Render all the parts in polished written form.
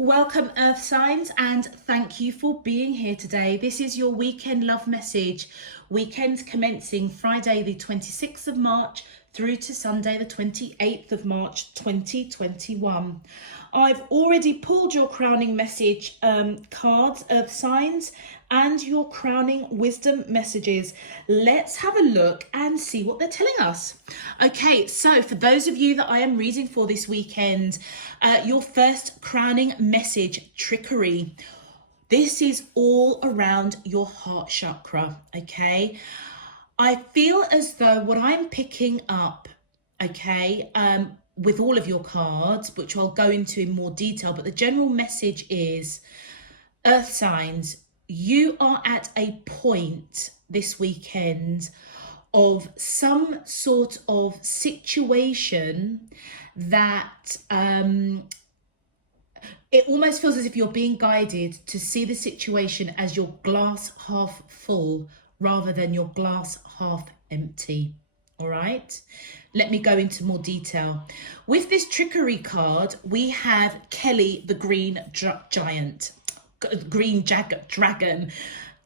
Welcome, Earth signs, and thank you for being here today. This is your weekend love message. Weekend commencing Friday the 26th of March through to Sunday the 28th of March 2021. I've already pulled your crowning message cards, Earth signs, and your crowning wisdom messages. Let's have a look and see what they're telling us. Okay, so for those of you that I am reading for this weekend, your first crowning message, trickery. This is all around your heart chakra, okay? I feel as though what I'm picking up, okay, with all of your cards, which I'll go into in more detail, but the general message is, Earth signs, you are at a point this weekend of some sort of situation that it almost feels as if you're being guided to see the situation as your glass half full rather than your glass half empty. All right, let me go into more detail. With this trickery card, we have Kelly, the green giant. Green dragon.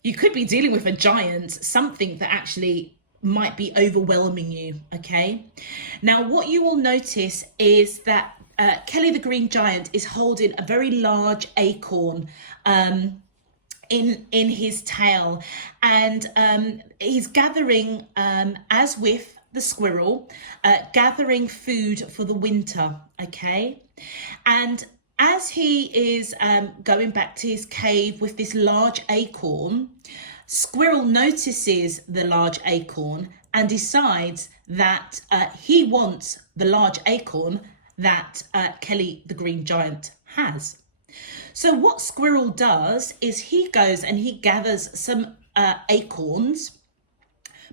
You could be dealing with a giant, something that actually might be overwhelming you. Okay, now what you will notice is that Kelly the green giant is holding a very large acorn in his tail, and he's gathering, as with the squirrel, gathering food for the winter. Okay, and as he is going back to his cave with this large acorn, Squirrel notices the large acorn and decides that he wants the large acorn that Kelly the green giant has. So what Squirrel does is he goes and he gathers some acorns.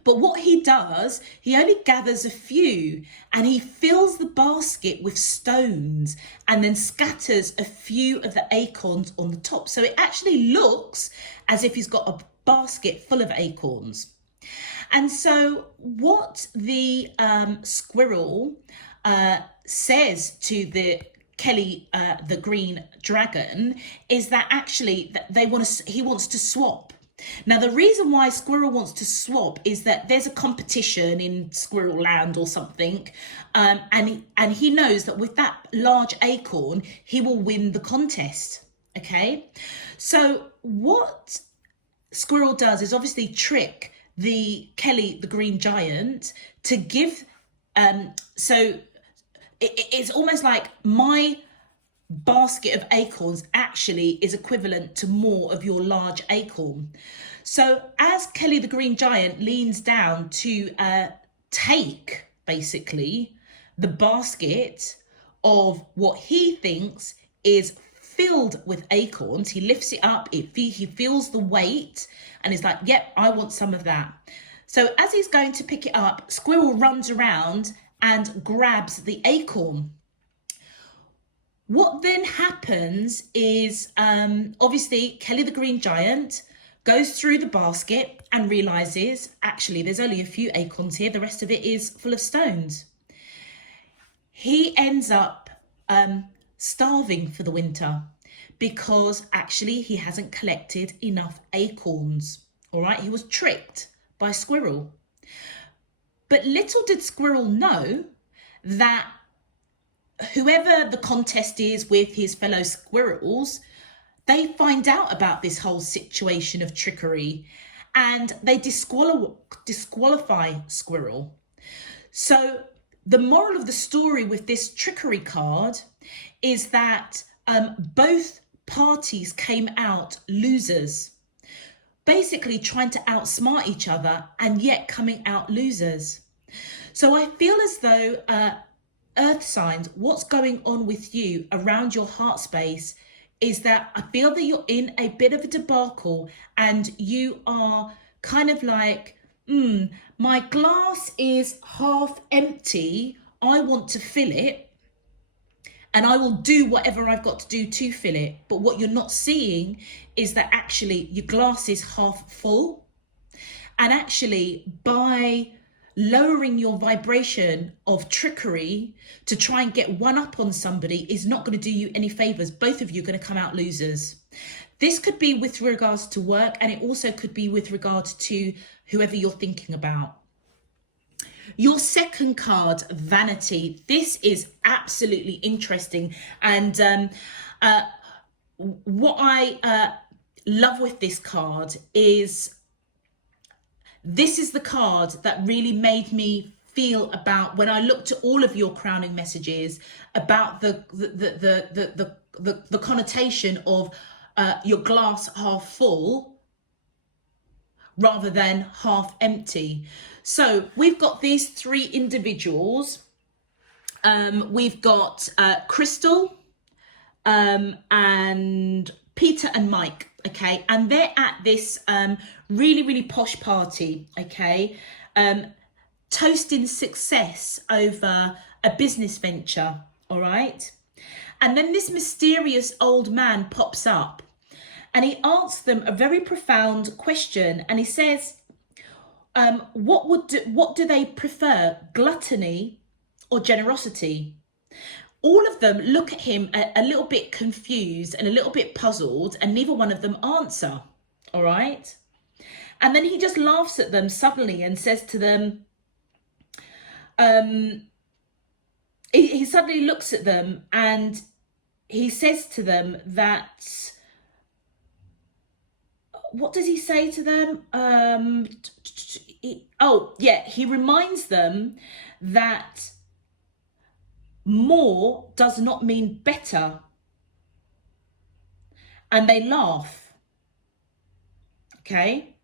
But what he does, he only gathers a few and he fills the basket with stones and then scatters a few of the acorns on the top. So it actually looks as if he's got a basket full of acorns. And so what the squirrel says to the Kelly, the green dragon, is that actually he wants to swap. Now, the reason why Squirrel wants to swap is that there's a competition in Squirrel Land or something, and he knows that with that large acorn, he will win the contest, okay? So what Squirrel does is obviously trick the Kelly, the green giant, to give, so it's almost like my basket of acorns actually is equivalent to more of your large acorn. So as Kelly the green giant leans down to take basically the basket of what he thinks is filled with acorns, he lifts it up, he feels the weight and is like, yep, I want some of that. So as he's going to pick it up, Squirrel runs around and grabs the acorn. What then happens is, obviously, Kelly the green giant goes through the basket and realizes, actually, there's only a few acorns here. The rest of it is full of stones. He ends up starving for the winter because actually he hasn't collected enough acorns. All right, he was tricked by Squirrel. But little did Squirrel know that whoever the contest is with his fellow squirrels, they find out about this whole situation of trickery and they disqualify Squirrel. So the moral of the story with this trickery card is that both parties came out losers, basically trying to outsmart each other and yet coming out losers. So I feel as though Earth signs, what's going on with you around your heart space is that I feel that you're in a bit of a debacle and you are kind of like, my glass is half empty. I want to fill it and I will do whatever I've got to do to fill it. But what you're not seeing is that actually your glass is half full. And actually by lowering your vibration of trickery to try and get one up on somebody is not going to do you any favors. Both of you are going to come out losers. This could be with regards to work, and it also could be with regards to whoever you're thinking about. Your second card, Vanity. This is absolutely interesting. And what I love with this card is this is the card that really made me feel about when I looked at all of your crowning messages about the connotation of your glass half full rather than half empty. So we've got these three individuals. We've got Crystal and Peter and Mike. Okay, and they're at this really posh party, okay, toasting success over a business venture, all right? And then this mysterious old man pops up and he asks them a very profound question, and he says, what do they prefer, gluttony or generosity? All of them look at him a little bit confused and a little bit puzzled, and neither one of them answer, all right? And then he just laughs at them suddenly and says to them, he suddenly looks at them and he says to them that, what does he say to them? He reminds them that more does not mean better, and they laugh. Okay,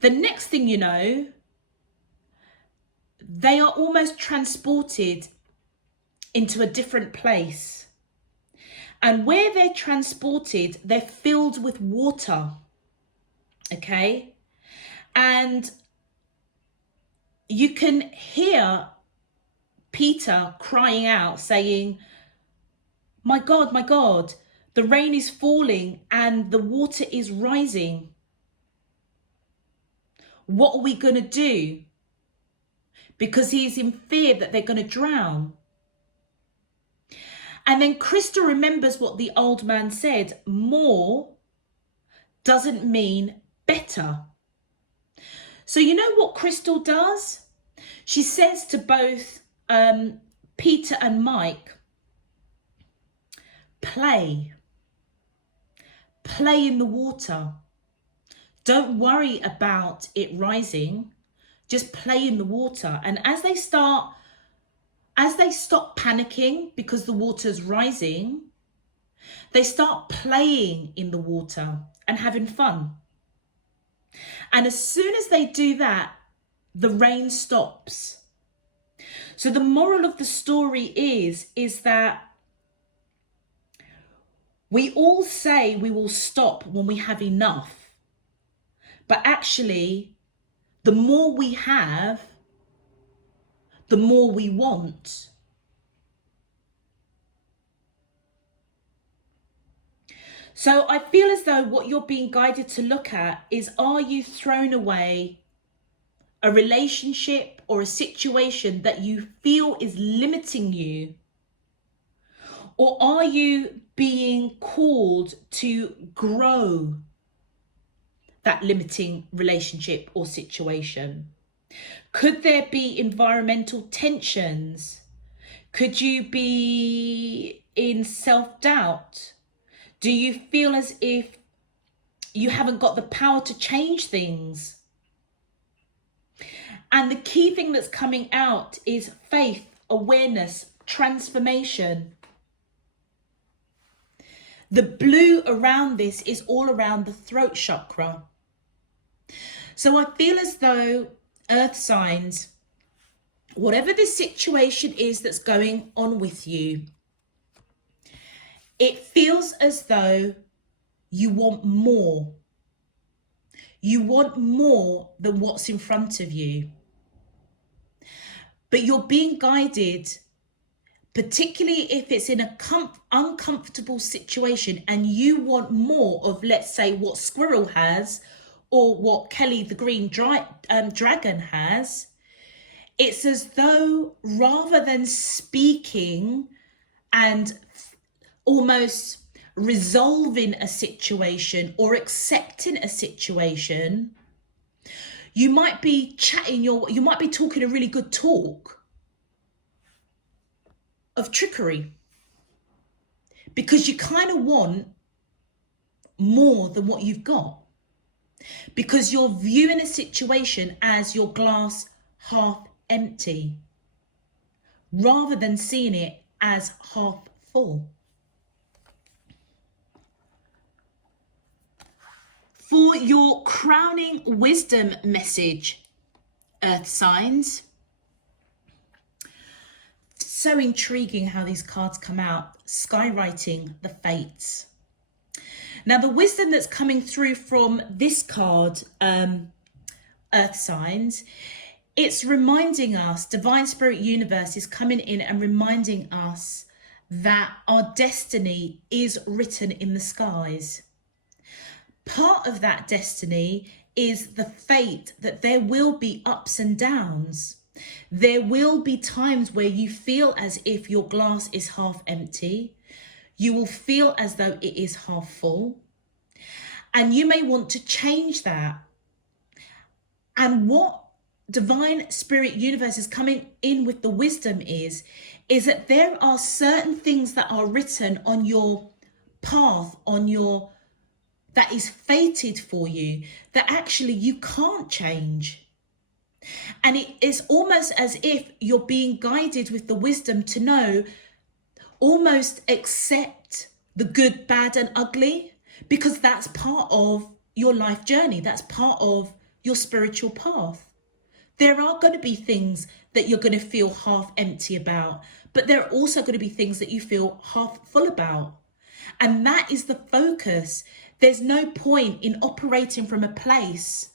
the next thing you know, they are almost transported into a different place, and where they're transported, they're filled with water. Okay, and you can hear Peter crying out, saying, my God, the rain is falling and the water is rising. What are we going to do? Because he is in fear that they're going to drown. And then Krista remembers what the old man said, more doesn't mean better. So you know what Crystal does? She says to both Peter and Mike, play in the water. Don't worry about it rising, just play in the water. And as they stop panicking because the water's rising, they start playing in the water and having fun. And as soon as they do that, the rain stops. So the moral of the story is that we all say we will stop when we have enough. But actually, the more we have, the more we want. So I feel as though what you're being guided to look at is, are you throwing away a relationship or a situation that you feel is limiting you? Or are you being called to grow that limiting relationship or situation? Could there be environmental tensions? Could you be in self-doubt? Do you feel as if you haven't got the power to change things? And the key thing that's coming out is faith, awareness, transformation. The blue around this is all around the throat chakra. So I feel as though earth signs, whatever the situation is that's going on with you, it feels as though you want more. You want more than what's in front of you. But you're being guided, particularly if it's in a uncomfortable situation and you want more of, let's say, what Squirrel has or what Kelly the Green Dragon has, it's as though rather than speaking and almost resolving a situation or accepting a situation, you might be chatting, you might be talking a really good talk of trickery, because you kind of want more than what you've got, because you're viewing a situation as your glass half empty rather than seeing it as half full. For your crowning wisdom message, Earth signs. So intriguing how these cards come out, skywriting the fates. Now, the wisdom that's coming through from this card, Earth signs, it's reminding us, Divine Spirit Universe is coming in and reminding us that our destiny is written in the skies. Part of that destiny is the fate that there will be ups and downs. There will be times where you feel as if your glass is half empty. You will feel as though it is half full. And you may want to change that. And what Divine Spirit Universe is coming in with the wisdom is that there are certain things that are written on your path, that is fated for you, that actually you can't change. And it is almost as if you're being guided with the wisdom to know, almost accept the good, bad and ugly, because that's part of your life journey. That's part of your spiritual path. There are going to be things that you're going to feel half empty about, but there are also going to be things that you feel half full about. And that is the focus. There's no point in operating from a place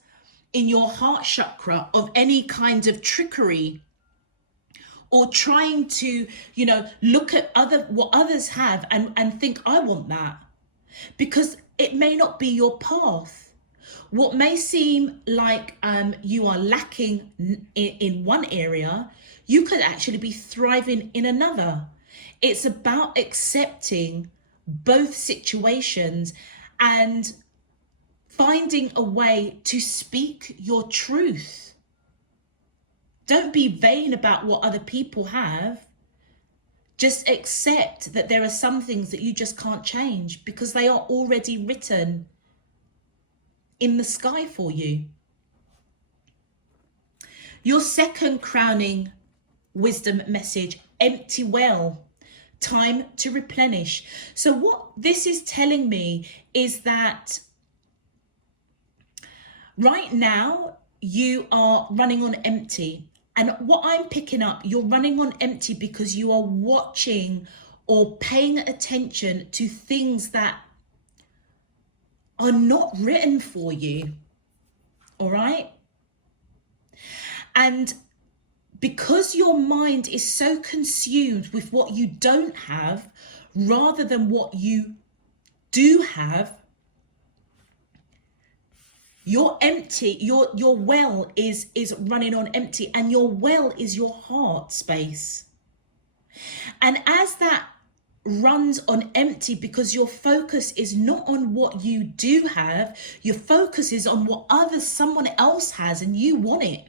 in your heart chakra of any kind of trickery or trying to, look at what others have and think, I want that, because it may not be your path. What may seem like you are lacking in one area, you could actually be thriving in another. It's about accepting both situations and finding a way to speak your truth. Don't be vain about what other people have. Just accept that there are some things that you just can't change because they are already written in the sky for you. Your second crowning wisdom message, empty well, time to replenish. So what this is telling me is that right now you are running on empty. And what I'm picking up, you're running on empty because you are watching or paying attention to things that are not written for you. All right? And because your mind is so consumed with what you don't have rather than what you do have, you're empty. Your well is running on empty, and your well is your heart space. And as that runs on empty, because your focus is not on what you do have, your focus is on what someone else has, and you want it.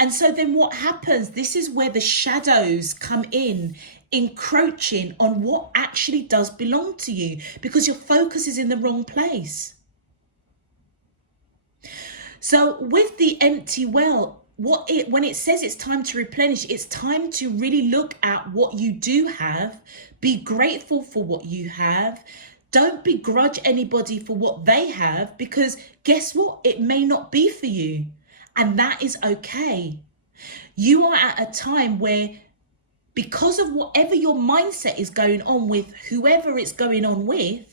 And so then what happens? This is where the shadows come in, encroaching on what actually does belong to you, because your focus is in the wrong place. So with the empty well, when it says it's time to replenish, it's time to really look at what you do have, be grateful for what you have. Don't begrudge anybody for what they have, because guess what? It may not be for you, and that is okay. You are at a time where, because of whatever your mindset is going on with whoever it's going on with,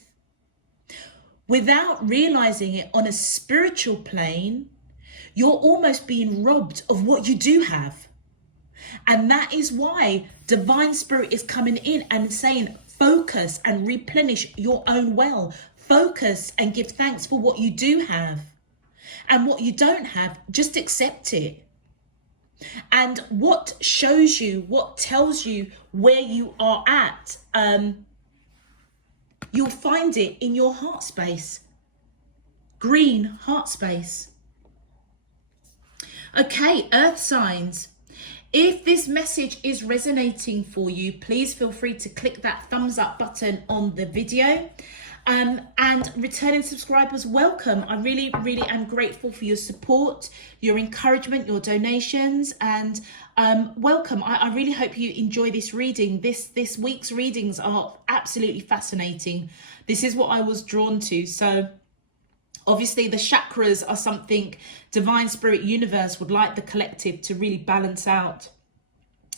without realizing it on a spiritual plane, you're almost being robbed of what you do have. And that is why Divine Spirit is coming in and saying, focus and replenish your own well. focus and give thanks for what you do have. And what you don't have, just accept it. And what shows you, what tells you where you are at, you'll find it in your heart space. Green heart space. Okay, earth signs. If this message is resonating for you, please feel free to click that thumbs up button on the video. And returning subscribers, welcome. I really, really am grateful for your support, your encouragement, your donations, and welcome. I really hope you enjoy this reading. This week's readings are absolutely fascinating. This is what I was drawn to. So obviously the chakras are something Divine Spirit Universe would like the collective to really balance out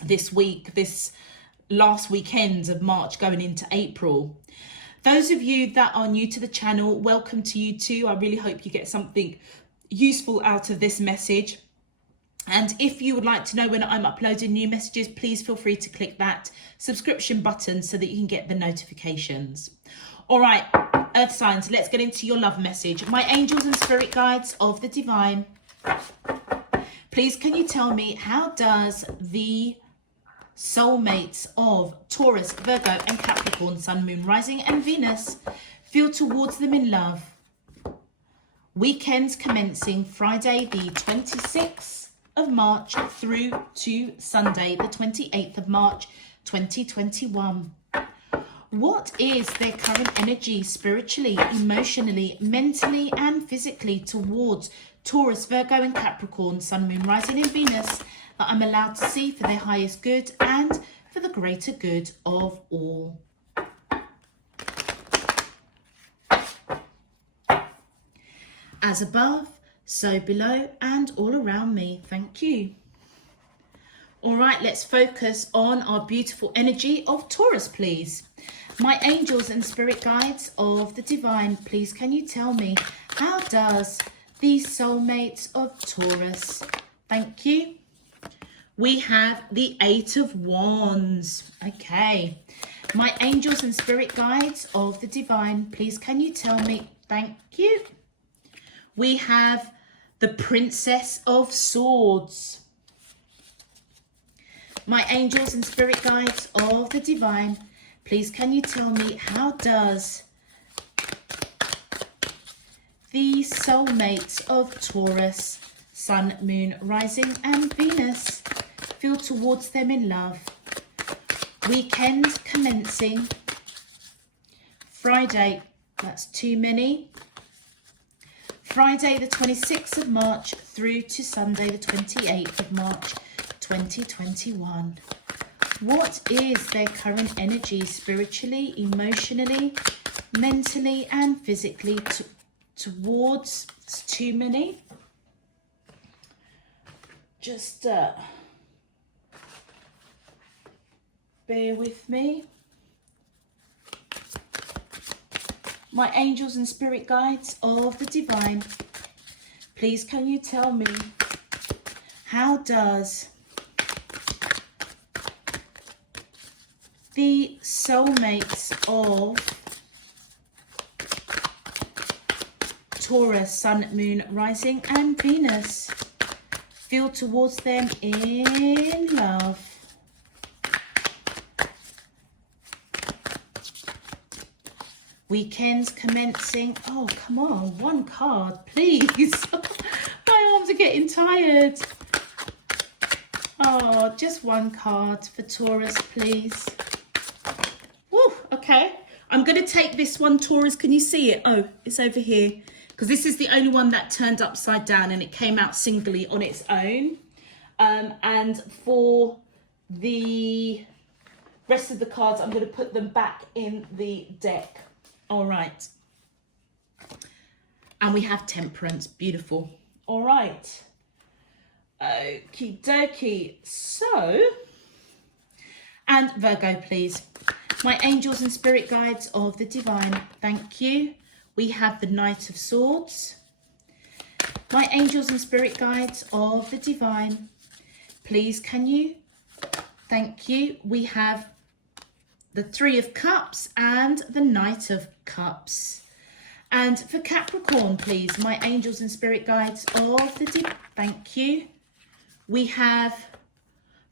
this week, this last weekend of March going into April. Those of you that are new to the channel, welcome to you too. I really hope you get something useful out of this message. And if you would like to know when I'm uploading new messages, please feel free to click that subscription button so that you can get the notifications. All right, earth signs, let's get into your love message. My angels and spirit guides of the divine, please can you tell me, how does the soulmates of Taurus, Virgo and Capricorn, Sun, Moon, Rising and Venus feel towards them in love? Weekends commencing Friday the 26th of March through to Sunday the 28th of March 2021. What is their current energy spiritually, emotionally, mentally and physically towards Taurus, Virgo and Capricorn, Sun, Moon, Rising and Venus, that I'm allowed to see for their highest good and for the greater good of all? As above, so below and all around me. Thank you. All right, let's focus on our beautiful energy of Taurus, please. My angels and spirit guides of the divine, please can you tell me, how does the soulmates of Taurus, thank you. We have the Eight of Wands. Okay. My angels and spirit guides of the divine, please can you tell me, thank you. We have the Princess of Swords. My angels and spirit guides of the divine, please can you tell me, how does the soulmates of Taurus, Sun, Moon, Rising and Venus feel towards them in love? Weekend commencing Friday, that's too many, Friday the 26th of March through to Sunday the 28th of March 2021. What is their current energy spiritually, emotionally, mentally and physically towards, it's too many, just bear with me. My angels and spirit guides of the divine, please can you tell me, how does the soulmates of Taurus, Sun, Moon, Rising and Venus feel towards them in love? Weekends commencing, oh come on, one card please. My arms are getting tired. Oh, just one card for Taurus please. Woo, okay, I'm going to take this one, Taurus, can you see it? Oh, it's over here, because this is the only one that turned upside down and it came out singly on its own. And for the rest of the cards, I'm going to put them back in the deck. All right. And we have Temperance. Beautiful. All right. Okie dokie. So, and Virgo, please. My angels and spirit guides of the divine, thank you. We have the Knight of Swords. My angels and spirit guides of the divine, please can you, thank you. We have the Three of Cups and the Knight of Cups. And for Capricorn, please, my angels and spirit guides of the deep, thank you. We have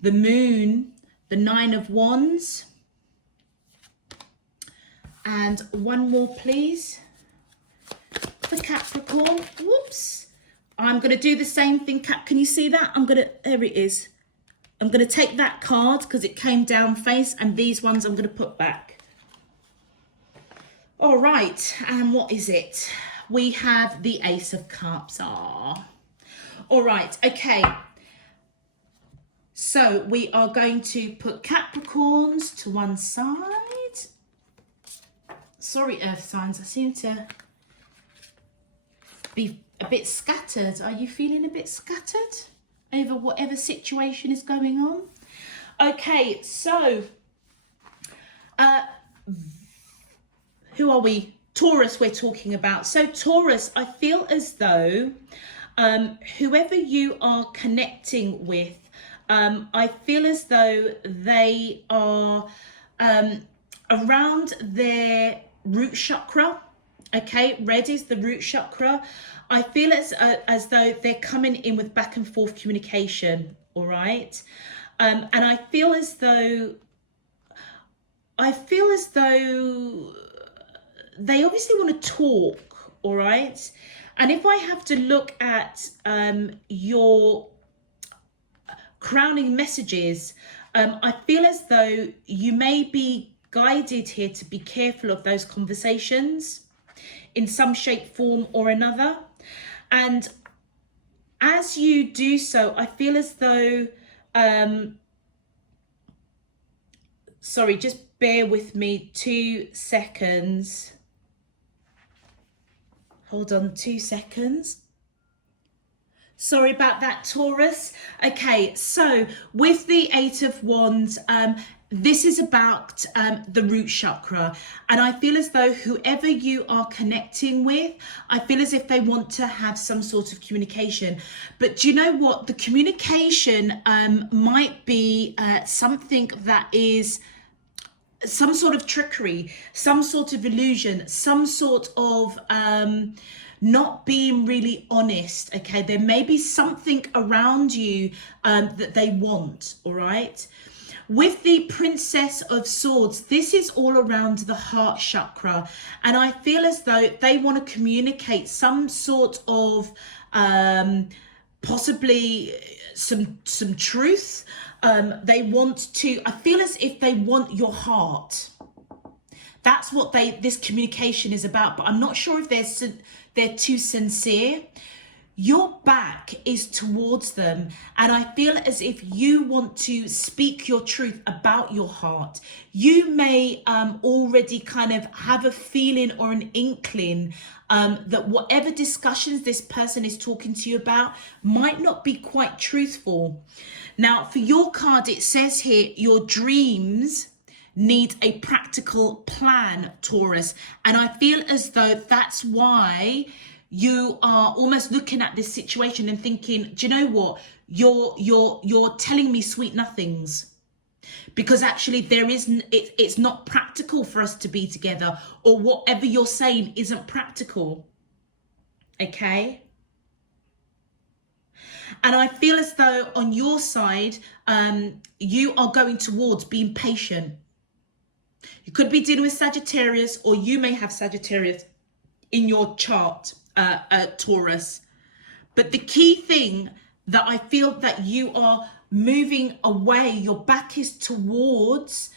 the moon, the 9 of wands. And one more, please, for Capricorn. Whoops. I'm going to do the same thing. Can you see that? There it is. I'm going to take that card because it came down face, and these ones I'm going to put back. All right, and what is it? We have the Ace of Cups. All right, okay. So we are going to put Capricorns to one side. Sorry, Earth signs, I seem to be a bit scattered. Are you feeling a bit scattered over whatever situation is going on? Okay, so who are we? Taurus we're talking about. So Taurus, I feel as though whoever you are connecting with, I feel as though they are around their root chakra. Okay, red is the root chakra. I feel as though they're coming in with back and forth communication. All right, and I feel as though they obviously want to talk, all right? And if I have to look at your crowning messages, I feel as though you may be guided here to be careful of those conversations in some shape, form or another. And as you do so, I feel as though, sorry, just bear with me 2 seconds. Hold on 2 seconds. Sorry about that, Taurus. Okay, so with the 8 of Wands, this is about the root chakra. And I feel as though whoever you are connecting with, I feel as if they want to have some sort of communication. But do you know what? The communication might be something that is some sort of trickery, some sort of illusion, some sort of not being really honest. Okay, there may be something around you that they want. All right, with the Princess of Swords, this is all around the heart chakra, and I feel as though they want to communicate some sort of possibly some truth. They want to, I feel as if they want your heart. That's what this communication is about, but I'm not sure if they're too sincere. Your back is towards them, and I feel as if you want to speak your truth about your heart. You may already kind of have a feeling or an inkling that whatever discussions this person is talking to you about might not be quite truthful. Now, for your card, it says here, your dreams need a practical plan, Taurus. And I feel as though that's why you are almost looking at this situation and thinking, do you know what? You're telling me sweet nothings. Because actually it's not practical for us to be together, or whatever you're saying isn't practical. Okay? And I feel as though on your side, you are going towards being patient. You could be dealing with Sagittarius, or you may have Sagittarius in your chart, Taurus. But the key thing that I feel that you are moving away, your back is towards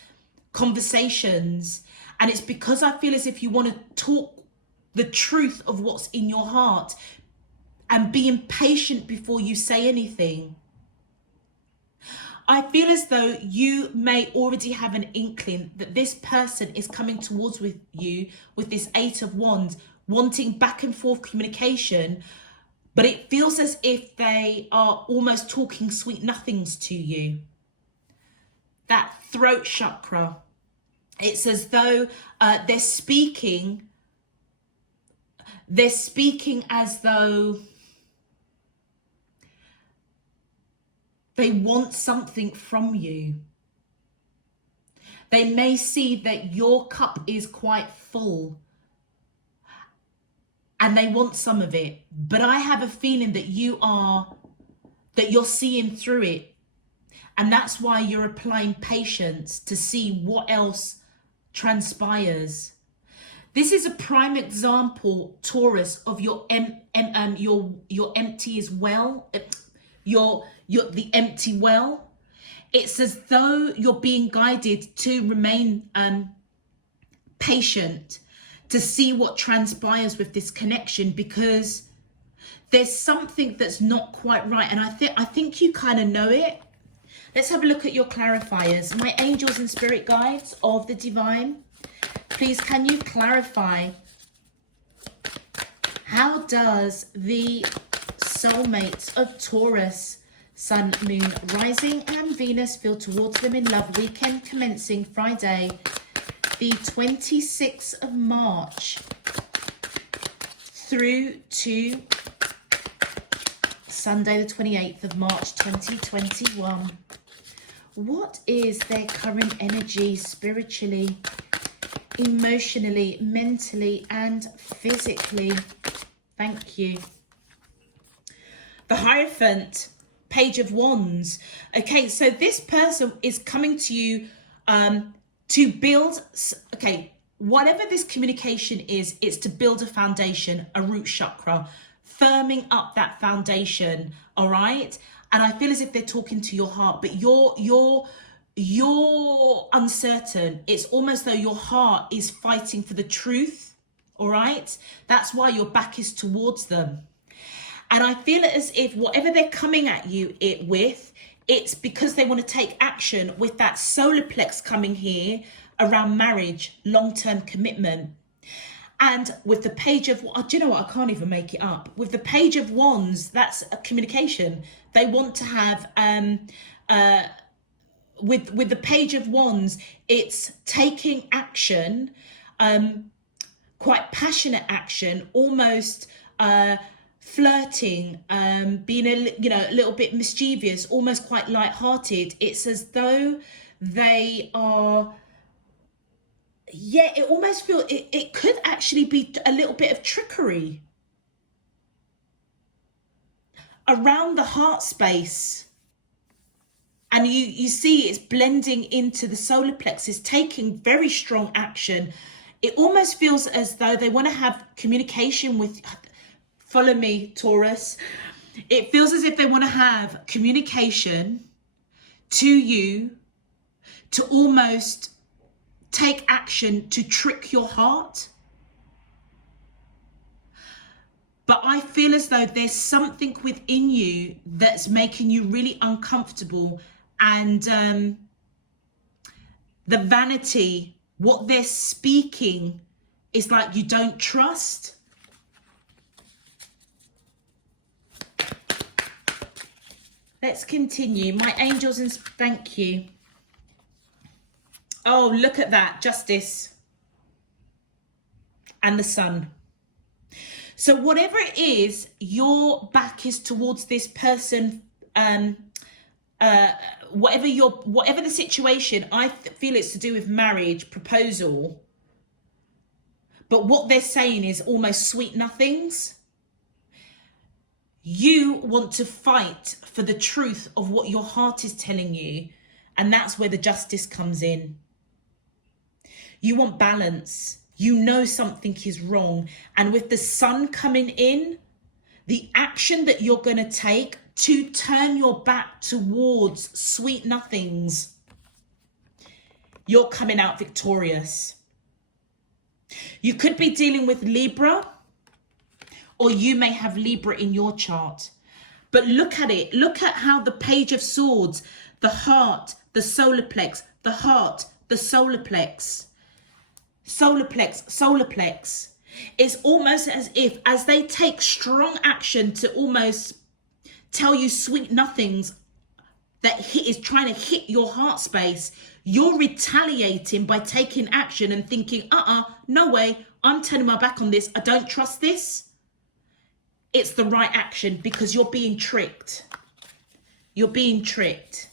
conversations. And it's because I feel as if you want to talk the truth of what's in your heart and being patient before you say anything. I feel as though you may already have an inkling that this person is coming towards with you with this 8 of Wands, wanting back and forth communication, but it feels as if they are almost talking sweet nothings to you. That throat chakra, it's as though they're speaking as though they want something from you. They may see that your cup is quite full, and they want some of it. But I have a feeling that you're seeing through it. And that's why you're applying patience to see what else transpires. This is a prime example, Taurus, of your empty as well. Your the empty well. It's as though you're being guided to remain patient, to see what transpires with this connection, because there's something that's not quite right. And I think you kind of know it. Let's have a look at your clarifiers. My angels and spirit guides of the divine, please can you clarify, how does the soulmates of Taurus, Sun, Moon, Rising and Venus feel towards them in love? Weekend commencing Friday, the 26th of March through to Sunday, the 28th of March, 2021. What is their current energy spiritually, emotionally, mentally, and physically? Thank you. The Hierophant, Page of Wands. Okay, so this person is coming to you to build, okay, whatever this communication is, it's to build a foundation, a root chakra, firming up that foundation, all right? And I feel as if they're talking to your heart, but you're uncertain. It's almost though your heart is fighting for the truth, all right? That's why your back is towards them. And I feel as if whatever they're coming at you with, it's because they want to take action with that solar plex coming here around marriage, long-term commitment. And with the Page of, do you know what? I can't even make it up. With the Page of Wands, that's a communication. They want to have, with the Page of Wands, it's taking action, quite passionate action, almost flirting, being a little bit mischievous, almost quite light-hearted. It's as though they are, yeah, it almost feels, it could actually be a little bit of trickery around the heart space. And you see it's blending into the solar plexus, taking very strong action. It almost feels as though they want to have communication with, follow me, Taurus. It feels as if they want to have communication to you to almost take action to trick your heart. But I feel as though there's something within you that's making you really uncomfortable, and the vanity, what they're speaking is like you don't trust. Let's continue. My angels, and thank you. Oh, look at that. Justice. And the Sun. So whatever it is, your back is towards this person. Whatever the situation, I feel it's to do with marriage, proposal. But what they're saying is almost sweet nothings. You want to fight for the truth of what your heart is telling you. And that's where the justice comes in. You want balance. You know something is wrong. And with the Sun coming in, the action that you're going to take to turn your back towards sweet nothings, you're coming out victorious. You could be dealing with Libra, or you may have Libra in your chart. But look at it. Look at how the Page of Swords, the heart, the solar plex, the heart, the solar plex, solar plex. It's almost as if, as they take strong action to almost tell you sweet nothings that is trying to hit your heart space, you're retaliating by taking action and thinking, no way, I'm turning my back on this. I don't trust this. It's the right action because you're being tricked. You're being tricked.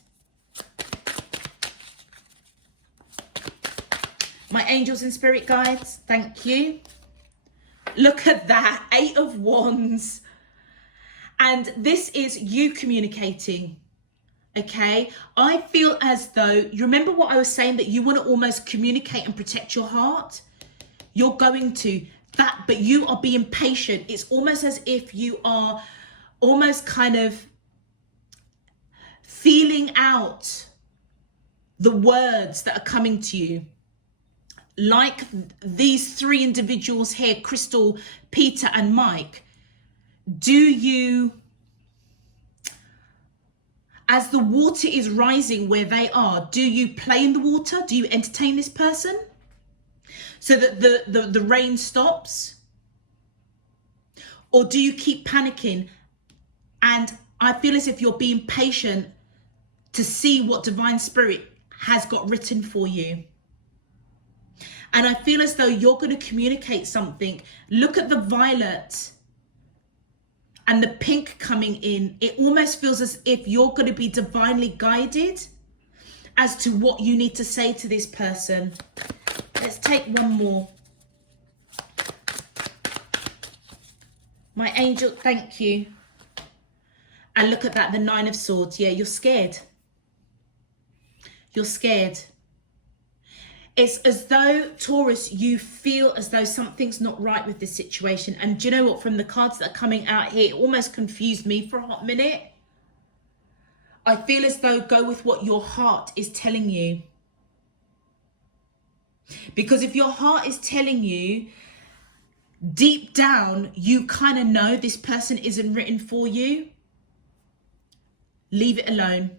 My angels and spirit guides, thank you. Look at that, 8 of Wands. And this is you communicating, okay? I feel as though, you remember what I was saying, that you want to almost communicate and protect your heart? You're going to that, but you are being patient. It's almost as if you are almost kind of feeling out the words that are coming to you. Like these 3 individuals here, Crystal, Peter and Mike. Do you, as the water is rising where they are, do you play in the water? Do you entertain this person so that the rain stops? Or do you keep panicking? And I feel as if you're being patient to see what Divine Spirit has got written for you. And I feel as though you're going to communicate something. Look at the violet and the pink coming in. It almost feels as if you're going to be divinely guided as to what you need to say to this person. Let's take one more. My angel, thank you. And look at that, the 9 of Swords. Yeah, you're scared. You're scared. It's as though, Taurus, you feel as though something's not right with this situation. And do you know what? From the cards that are coming out here, it almost confused me for a hot minute. I feel as though go with what your heart is telling you. Because if your heart is telling you, deep down, you kind of know this person isn't written for you, leave it alone.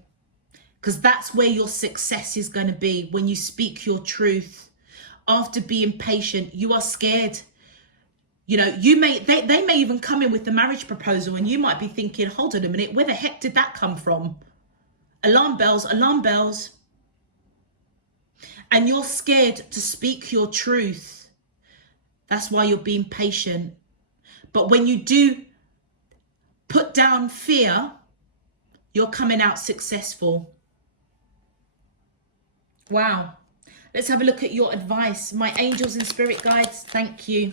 Because that's where your success is going to be, when you speak your truth. After being patient, you are scared. You know, they may even come in with the marriage proposal and you might be thinking, hold on a minute, where the heck did that come from? Alarm bells, alarm bells. And you're scared to speak your truth. That's why you're being patient. But when you do put down fear, you're coming out successful. Wow. Let's have a look at your advice. My angels and spirit guides, thank you.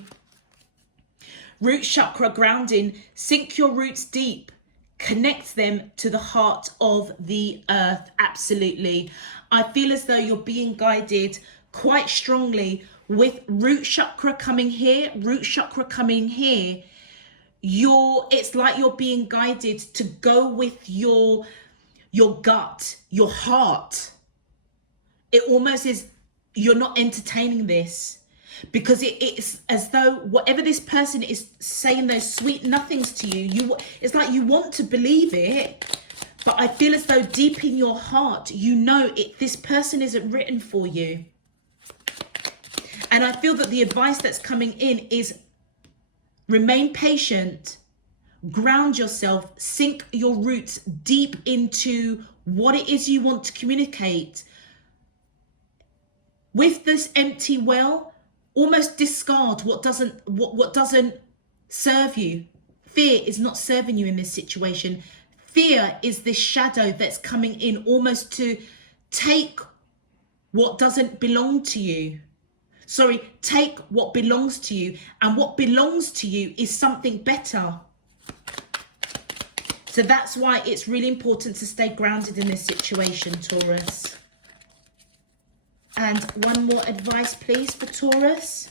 Root chakra grounding. Sink your roots deep. Connect them to the heart of the earth. Absolutely. I feel as though you're being guided quite strongly with root chakra coming here, root chakra coming here. It's like you're being guided to go with your gut, your heart. It almost is, you're not entertaining this, because it's as though whatever this person is saying, those sweet nothings to you, it's like you want to believe it, but I feel as though deep in your heart, you know this person isn't written for you. And I feel that the advice that's coming in is remain patient, ground yourself, sink your roots deep into what it is you want to communicate. With this empty well, almost discard what doesn't serve you. Fear is not serving you in this situation. Fear is this shadow that's coming in almost to take what doesn't belong to you. Sorry, take what belongs to you. And what belongs to you is something better. So that's why it's really important to stay grounded in this situation, Taurus. And one more advice, please, for Taurus.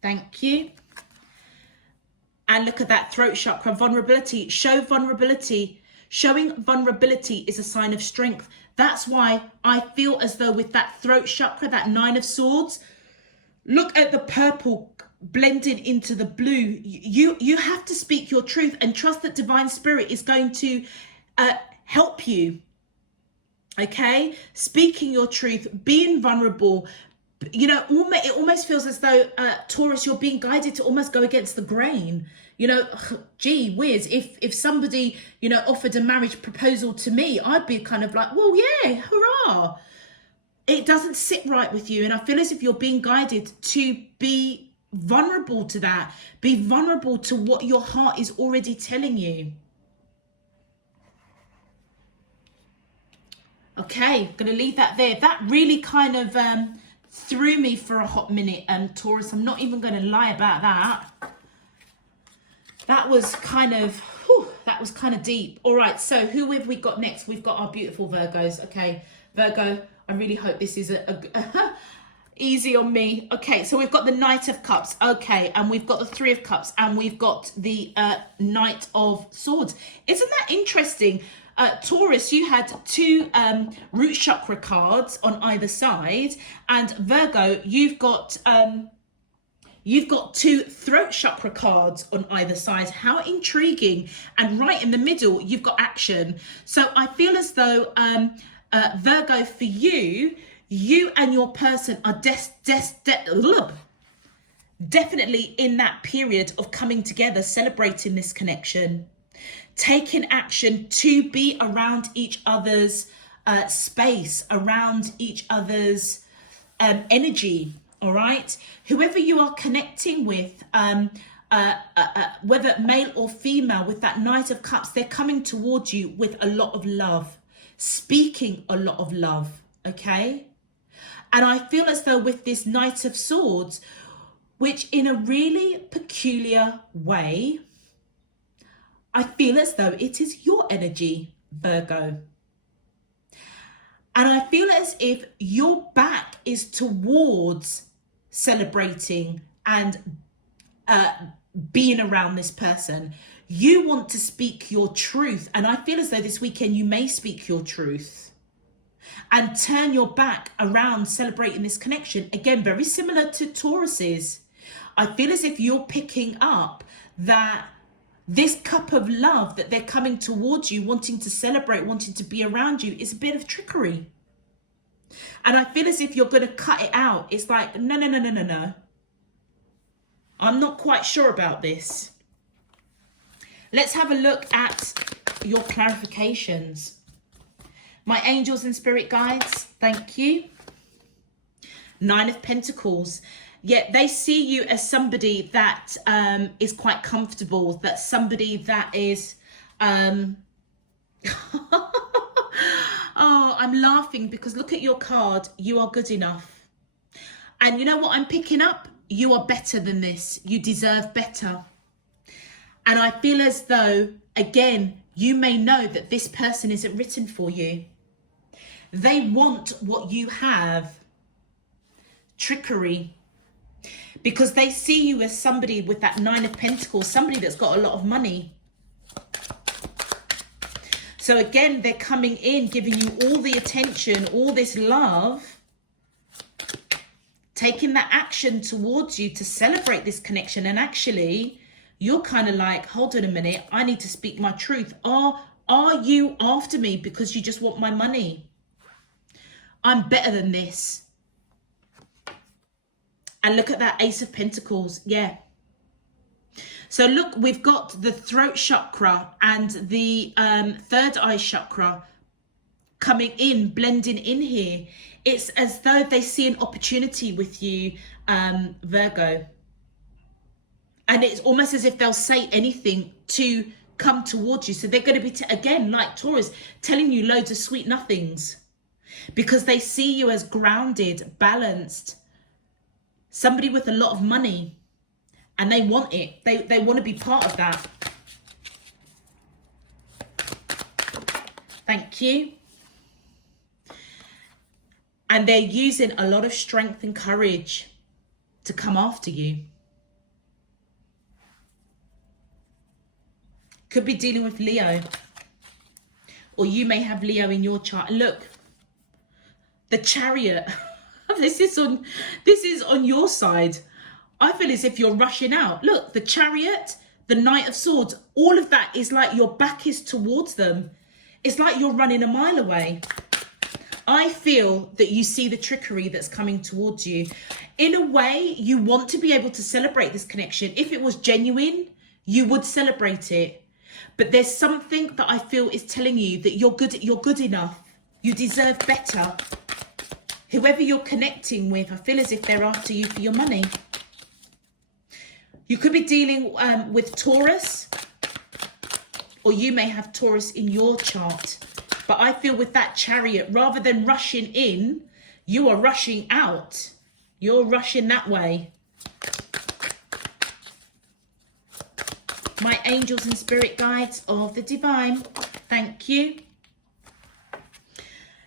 Thank you. And look at that throat chakra, vulnerability. Show vulnerability. Showing vulnerability is a sign of strength. That's why I feel as though with that throat chakra, that 9 of Swords, look at the purple blended into the blue. You have to speak your truth and trust that Divine Spirit is going to help you. Okay, speaking your truth, being vulnerable. You know, it almost feels as though Taurus, you're being guided to almost go against the grain. You know, gee whiz, if somebody, you know, offered a marriage proposal to me, I'd be kind of like, well, yeah, hurrah. It doesn't sit right with you, and I feel as if you're being guided to be vulnerable to that. Be vulnerable to what your heart is already telling you. Okay, I'm going to leave that there. That really kind of threw me for a hot minute, Taurus. I'm not even going to lie about that. That was kind of, whew, that was kind of deep. All right, so who have we got next? We've got our beautiful Virgos. Okay, Virgo, I really hope this is a easy on me. Okay, so we've got the Knight of Cups. Okay, and we've got the Three of Cups, and we've got the Knight of Swords. Isn't that interesting? Taurus, you had two root chakra cards on either side, and Virgo, you've got two throat chakra cards on either side. How intriguing. And right in the middle, you've got action. So I feel as though, Virgo, for you and your person are definitely in that period of coming together, celebrating this connection, taking action to be around each other's space, around each other's energy. All right, whoever you are connecting with, whether male or female, with that Knight of Cups, they're coming towards you with a lot of love, speaking a lot of love, okay? And I feel as though with this Knight of Swords, which in a really peculiar way, I feel as though it is your energy, Virgo. And I feel as if your back is towards celebrating and being around this person. You want to speak your truth. And I feel as though this weekend you may speak your truth and turn your back around celebrating this connection. Again, very similar to Taurus's. I feel as if you're picking up that this cup of love that they're coming towards you, wanting to celebrate, wanting to be around you, is a bit of trickery. And I feel as if you're going to cut it out. It's like, no. I'm not quite sure about this. Let's have a look at your clarifications. My angels and spirit guides, thank you. Nine of Pentacles. Yet they see you as somebody that is quite comfortable, that somebody that is... Oh, I'm laughing because look at your card. You are good enough. And you know what I'm picking up? You are better than this. You deserve better. And I feel as though, again, you may know that this person isn't written for you. They want what you have. Trickery. Because they see you as somebody with that Nine of Pentacles, somebody that's got a lot of money. So again, they're coming in, giving you all the attention, all this love, taking that action towards you to celebrate this connection. And actually, you're kind of like, hold on a minute, I need to speak my truth. Are you after me because you just want my money? I'm better than this. And look at that Ace of Pentacles. Yeah. So look, we've got the throat chakra and the third eye chakra coming in, blending in here. It's as though they see an opportunity with you, Virgo. And it's almost as if they'll say anything to come towards you. So they're going to be, again, like Taurus, telling you loads of sweet nothings. Because they see you as grounded, balanced, somebody with a lot of money. And they want it. They want to be part of that. Thank you. And they're using a lot of strength and courage to come after you. Could be dealing with Leo. Or you may have Leo in your chart. Look, the Chariot. This is on your side. I feel as if you're rushing out. Look, the Chariot, the Knight of Swords, all of that is like your back is towards them. It's like you're running a mile away. I feel that you see the trickery that's coming towards you. In a way, you want to be able to celebrate this connection. If it was genuine, you would celebrate it. But there's something that I feel is telling you that you're good enough. You deserve better. Whoever you're connecting with, I feel as if they're after you for your money. You could be dealing with Taurus, or you may have Taurus in your chart. But I feel with that Chariot, rather than rushing in, you are rushing out. You're rushing that way. My angels and spirit guides of the divine, thank you.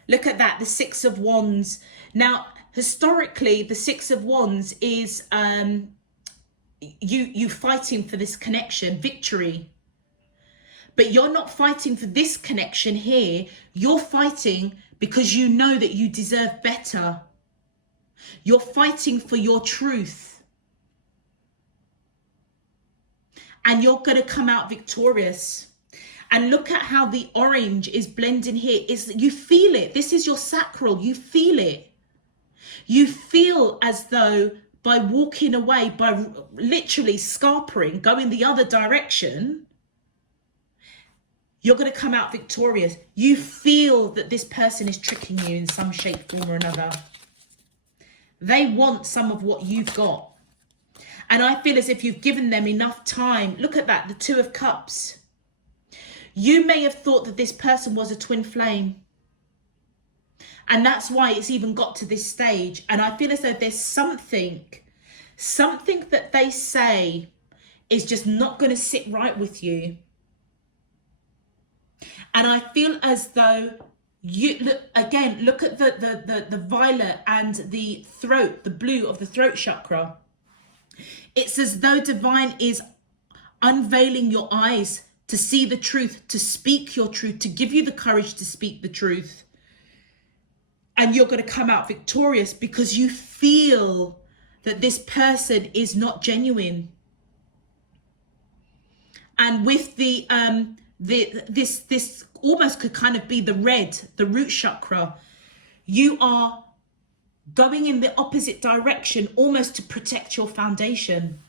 Look at that, the Six of Wands. Now, historically, the Six of Wands is you fighting for this connection, victory. But you're not fighting for this connection here. You're fighting because you know that you deserve better. You're fighting for your truth. And you're going to come out victorious. And look at how the orange is blending here. You feel it. This is your sacral. You feel it. You feel as though by walking away, by literally scarpering, going the other direction, you're going to come out victorious. You feel that this person is tricking you in some shape, form or another. They want some of what you've got. And I feel as if you've given them enough time. Look at that, the Two of Cups. You may have thought that this person was a twin flame. And that's why it's even got to this stage. And I feel as though there's something that they say is just not going to sit right with you. And I feel as though you look at the violet and the throat, the blue of the throat chakra. It's as though divine is unveiling your eyes to see the truth, to speak your truth, to give you the courage to speak the truth. And you're going to come out victorious because you feel that this person is not genuine. And with this almost could kind of be the red, the root chakra. You are going in the opposite direction, almost to protect your foundation.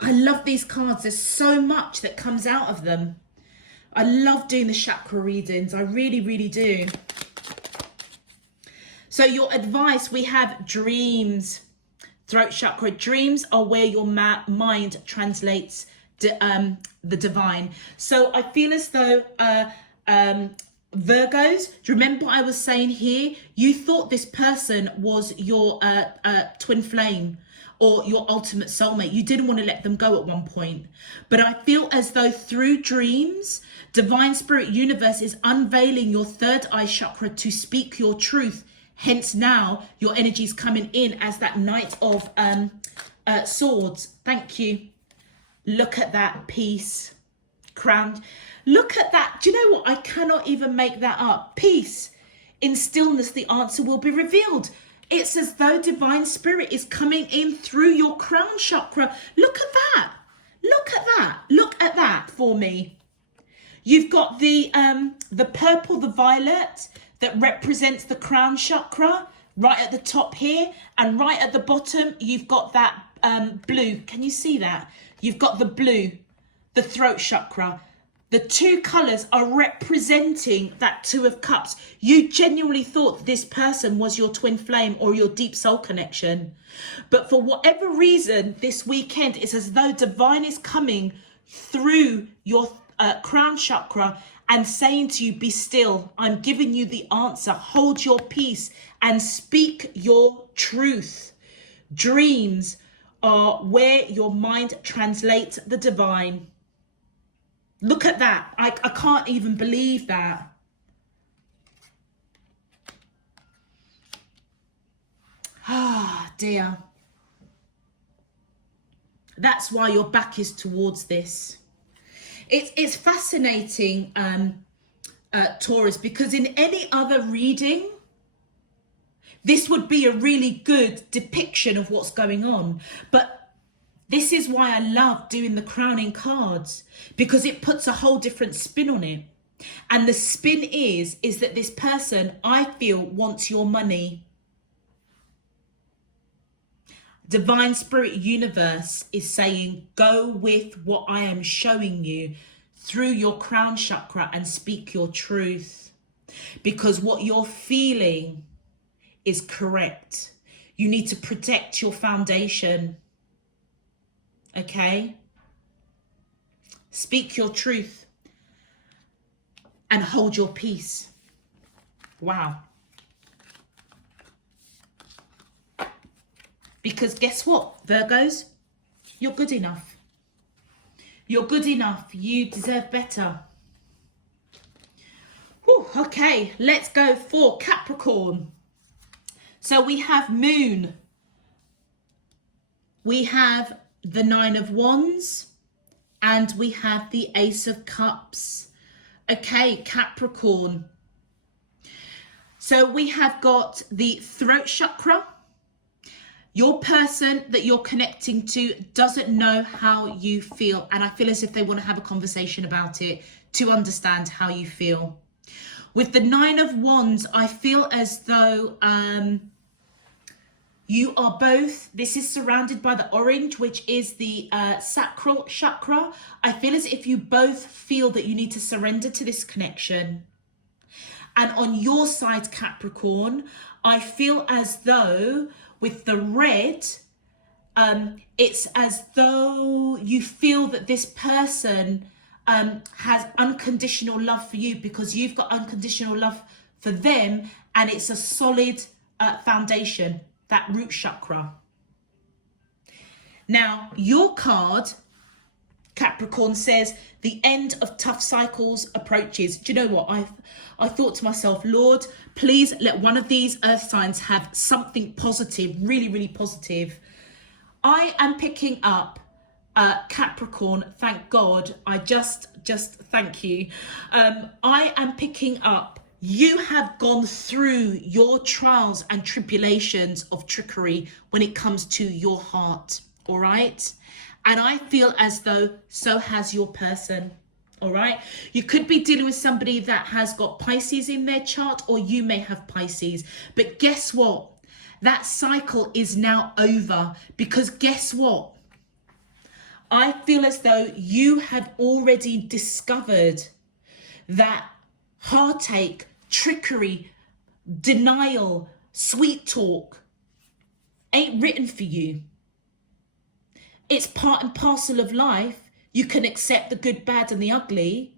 I love these cards. There's so much that comes out of them. I love doing the chakra readings. I really, really do. So your advice, we have dreams, throat chakra. Dreams are where your mind translates the divine. So I feel as though Virgos, do you remember what I was saying here? You thought this person was your twin flame or your ultimate soulmate. You didn't want to let them go at one point. But I feel as though through dreams, divine spirit universe is unveiling your third eye chakra to speak your truth. Hence now your energy is coming in as that Knight of Swords. Thank you. Look at that peace. Crowned. Look at that. Do you know what? I cannot even make that up. Peace. In stillness, the answer will be revealed. It's as though divine spirit is coming in through your crown chakra. Look at that. Look at that. Look at that for me. You've got the purple, the violet that represents the crown chakra right at the top here. And right at the bottom, you've got that blue. Can you see that? You've got the blue, the throat chakra. The two colours are representing that Two of Cups. You genuinely thought this person was your twin flame or your deep soul connection. But for whatever reason, this weekend, it's as though divine is coming through your crown chakra and saying to you, be still. I'm giving you the answer. Hold your peace and speak your truth. Dreams are where your mind translates the divine. Look at that. I can't even believe that. Ah, dear. That's why your back is towards this. It's fascinating, Taurus, because in any other reading, this would be a really good depiction of what's going on. But this is why I love doing the crowning cards, because it puts a whole different spin on it. And the spin is that this person, I feel, wants your money. Divine Spirit Universe is saying, go with what I am showing you through your crown chakra and speak your truth. Because what you're feeling is correct. You need to protect your foundation. Okay? Speak your truth and hold your peace. Wow. Because guess what, Virgos? You're good enough. You're good enough. You deserve better. Whew, okay, let's go for Capricorn. So we have Moon. We have the Nine of Wands. And we have the Ace of Cups. Okay, Capricorn. So we have got the throat chakra. Your person that you're connecting to doesn't know how you feel. And I feel as if they want to have a conversation about it to understand how you feel. With the Nine of Wands, I feel as though you are both, this is surrounded by the orange, which is the sacral chakra. I feel as if you both feel that you need to surrender to this connection. And on your side, Capricorn, I feel as though with the red, it's as though you feel that this person has unconditional love for you because you've got unconditional love for them, and it's a solid foundation, that root chakra. Now, your card, Capricorn, says the end of tough cycles approaches. Do you know what? I thought to myself, Lord, please let one of these earth signs have something positive, really, really positive. I am picking up Capricorn, thank God. I just thank you. I am picking up, you have gone through your trials and tribulations of trickery when it comes to your heart, all right? And I feel as though so has your person, all right? You could be dealing with somebody that has got Pisces in their chart, or you may have Pisces. But guess what? That cycle is now over, because guess what? I feel as though you have already discovered that heartache, trickery, denial, sweet talk ain't written for you. It's part and parcel of life. You can accept the good, bad, and the ugly.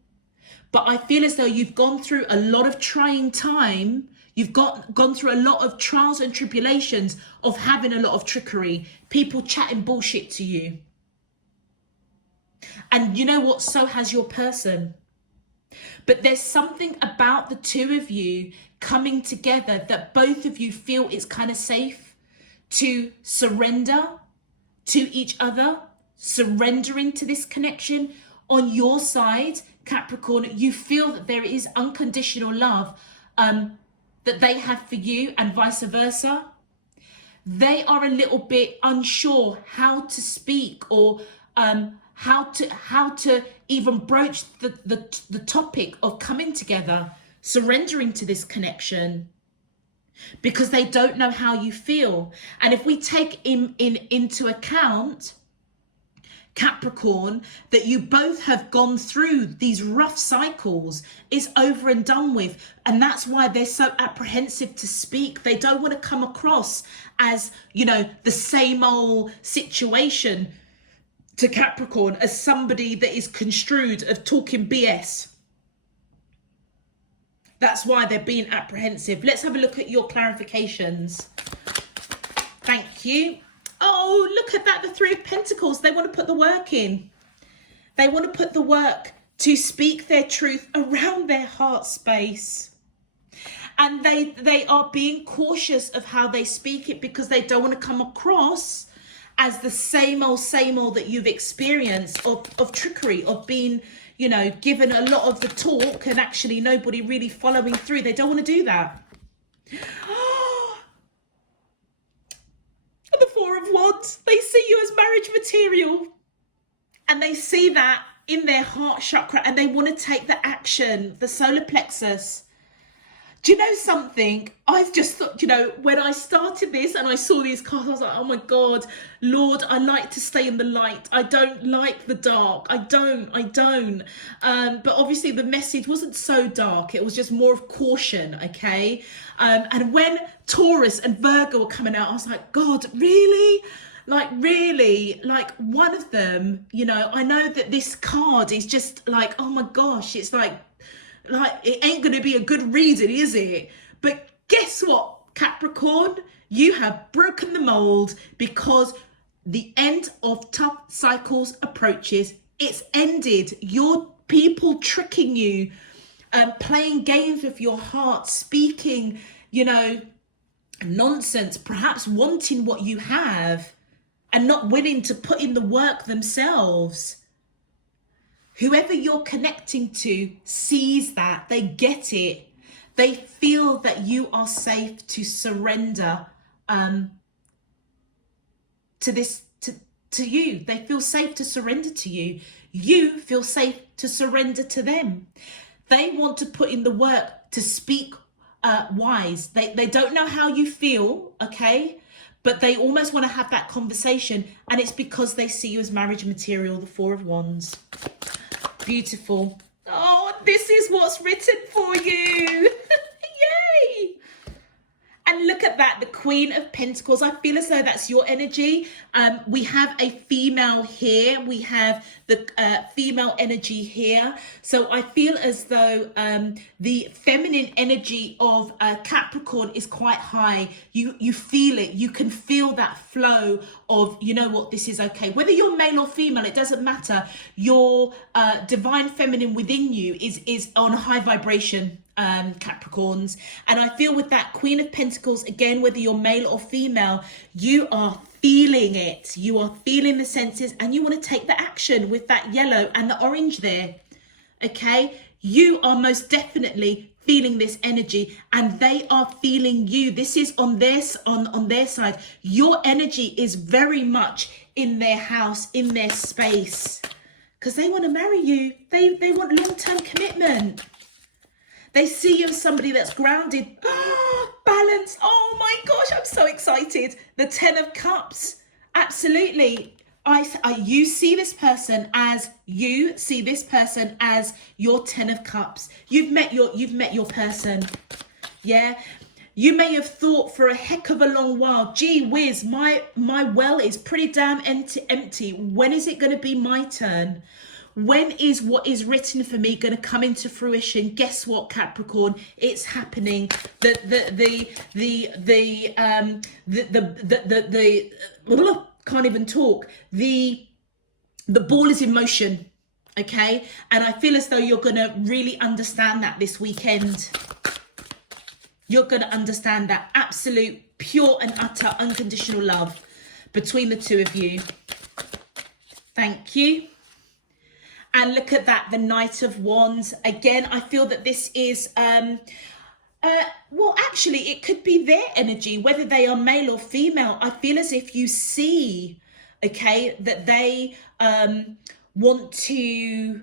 But I feel as though you've gone through a lot of trying time. You've gone through a lot of trials and tribulations of having a lot of trickery. People chatting bullshit to you. And you know what? So has your person. But there's something about the two of you coming together that both of you feel it's kind of safe to surrender to each other, surrendering to this connection. On your side, Capricorn, you feel that there is unconditional love that they have for you, and vice versa. They are a little bit unsure how to speak, or how to even broach the topic of coming together, surrendering to this connection, because they don't know how you feel. And if we take into account, Capricorn, that you both have gone through these rough cycles, it's over and done with. And that's why they're so apprehensive to speak. They don't want to come across as, you know, the same old situation to Capricorn, as somebody that is construed of talking BS. That's why they're being apprehensive. Let's have a look at your clarifications. Thank you. Oh, look at that, the Three of Pentacles. They want to put the work in. They want to put the work to speak their truth around their heart space. And they are being cautious of how they speak it, because they don't want to come across as the same old that you've experienced of trickery, of being, you know, given a lot of the talk and actually nobody really following through. They don't want to do that. The Four of Wands, they see you as marriage material, and they see that in their heart chakra, and they want to take the action, the solar plexus. Do you know something? I've just thought, you know, when I started this and I saw these cards, I was like, oh my God, Lord, I like to stay in the light. I don't like the dark. I don't. But obviously the message wasn't so dark. It was just more of caution, okay? And when Taurus and Virgo were coming out, I was like, God, really? Really? Like one of them, you know, I know that this card is just like, oh my gosh, it's like it ain't going to be a good reading, is it? But guess what, Capricorn, you have broken the mold because the end of tough cycles approaches. It's ended. Your people tricking you, playing games with your heart, speaking, nonsense, perhaps wanting what you have and not willing to put in the work themselves. Whoever you're connecting to sees that, they get it. They feel that you are safe to surrender to you. They feel safe to surrender to you. You feel safe to surrender to them. They want to put in the work to speak wise. They don't know how you feel, okay? But they almost want to have that conversation, and it's because they see you as marriage material, the Four of Wands. Beautiful. Oh, this is what's written for you. Yay! And look at that, the Queen of Pentacles. I feel as though that's your energy. We have a female here. We have the female energy here. So I feel as though the feminine energy of Capricorn is quite high. You feel it. You can feel that flow of, you know what, this is okay. Whether you're male or female, it doesn't matter. Your divine feminine within you is on high vibration. Capricorns, and I feel with that Queen of Pentacles, again, whether you're male or female, you are feeling it. You are feeling the senses, and you want to take the action with that yellow and the orange there. Okay, you are most definitely feeling this energy, and they are feeling you. This is on their side. Your energy is very much in their house, in their space, because they want to marry you. They want long-term commitment. They see you as somebody that's grounded. Balance. Oh my gosh, I'm so excited. The Ten of Cups. Absolutely. You see this person as your Ten of Cups. You've met your person. Yeah. You may have thought for a heck of a long while, gee whiz, my well is pretty damn empty. When is it going to be my turn? When is what is written for me going to come into fruition? Guess what, Capricorn? It's happening. Can't even talk. The ball is in motion, okay? And I feel as though you're going to really understand that this weekend. You're going to understand that absolute, pure and utter unconditional love between the two of you. Thank you. And look at that, the Knight of Wands. Again, I feel that this is, well, actually, it could be their energy, whether they are male or female. I feel as if you see, okay, that they want to,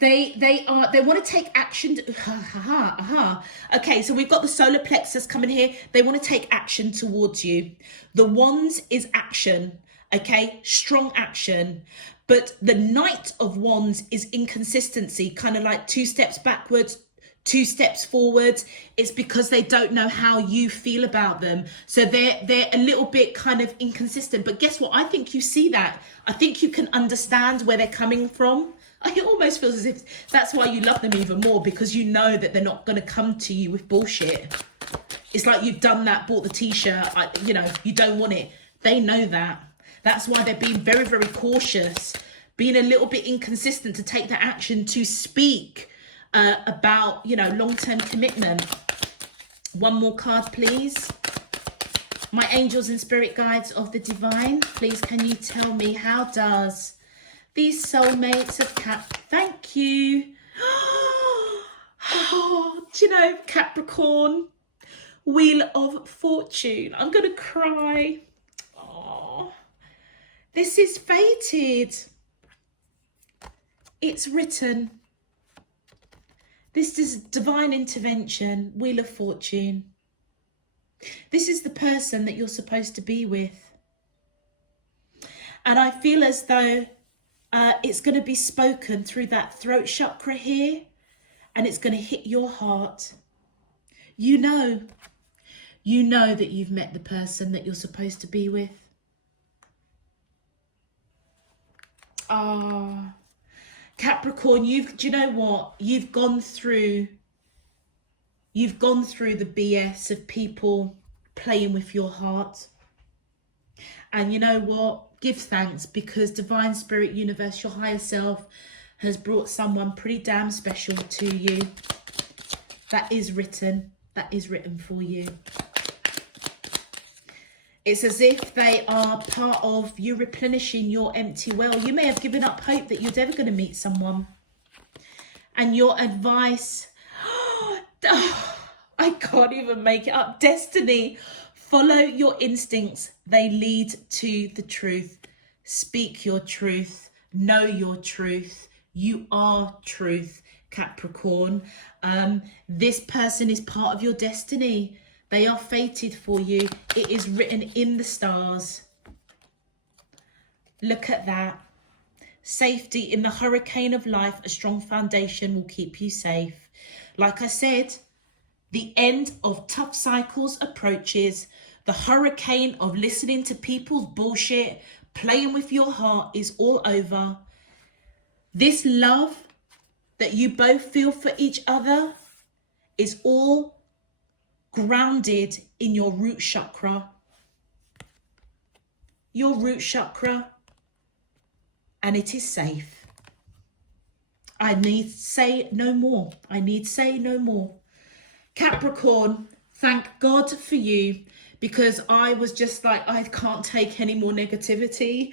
they want to take action. Okay, so we've got the solar plexus coming here. They want to take action towards you. The Wands is action, okay, strong action. But the Knight of Wands is inconsistency, kind of like 2 steps backwards, 2 steps forwards. It's because they don't know how you feel about them. So they're a little bit kind of inconsistent. But guess what? I think you see that. I think you can understand where they're coming from. It almost feels as if that's why you love them even more, because you know that they're not going to come to you with bullshit. It's like you've done that, bought the t-shirt, you don't want it. They know that. That's why they're being very, very cautious, being a little bit inconsistent to take the action to speak about, long-term commitment. One more card, please. My angels and spirit guides of the divine, please can you tell me, how does these soulmates of thank you. Oh, do you know, Capricorn, Wheel of Fortune. I'm going to cry. This is fated. It's written. This is divine intervention, Wheel of Fortune. This is the person that you're supposed to be with. And I feel as though it's going to be spoken through that throat chakra here, and it's going to hit your heart. You know that you've met the person that you're supposed to be with. Capricorn, do you know what? You've gone through You've gone through the BS of people playing with your heart. And you know what? Give thanks, because Divine Spirit, Universe, your higher self has brought someone pretty damn special to you. That is written. That is written for you. It's as if they are part of you replenishing your empty well. You may have given up hope that you're ever going to meet someone. And your advice, I can't even make it up. Destiny, follow your instincts. They lead to the truth. Speak your truth. Know your truth. You are truth, Capricorn. This person is part of your destiny. They are fated for you. It is written in the stars. Look at that. Safety in the hurricane of life. A strong foundation will keep you safe. Like I said, the end of tough cycles approaches. The hurricane of listening to people's bullshit, playing with your heart is all over. This love that you both feel for each other is all grounded in your root chakra. Your root chakra. And it is safe. I need say no more. I need say no more. Capricorn, thank God for you, because I was just like, I can't take any more negativity.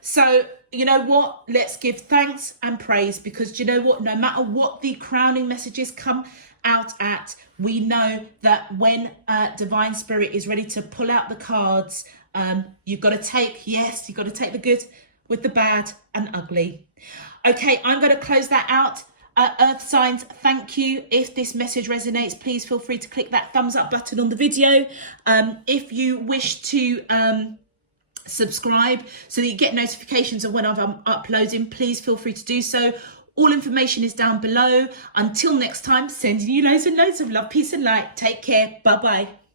So you know what? Let's give thanks and praise, because do you know what? No matter what the crowning messages come out at, we know that when Divine Spirit is ready to pull out the cards, you've got to take, yes, you've got to take the good with the bad and ugly. Okay, I'm going to close that out. Earth signs, thank you. If this message resonates, please feel free to click that thumbs up button on the video. If you wish to subscribe so that you get notifications of when I'm uploading, please feel free to do so. All information is down below. Until next time, sending you loads and loads of love, peace and light. Take care. Bye-bye.